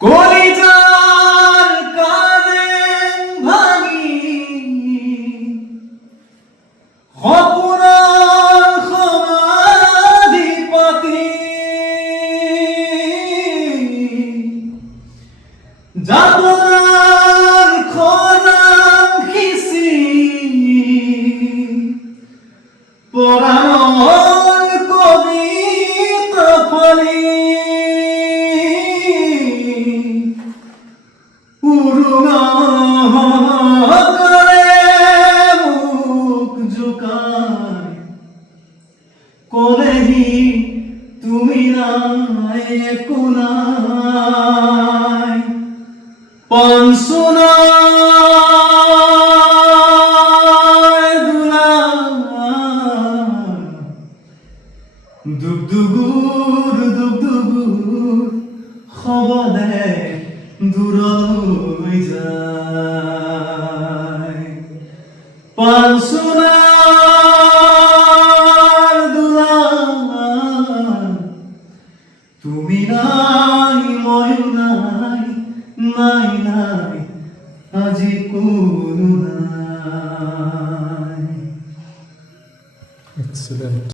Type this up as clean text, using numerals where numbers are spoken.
কলিজার কারেন ভাঙি অপুরার সমাধি পাতি যাতনার খরাম খিসি পরাণ কবিতা ফলি উরুঙা করে মুখ ঝুঁকায় কলেহি তুমি নাই কোনায় পানসোনায় দুলায় দুবদুগুর খবরে দূরলৈ যায় পানসোনার দুলায় তুমি নাই ময়ূর নাই নাই নাই আজি কোনো নাই। Excellent.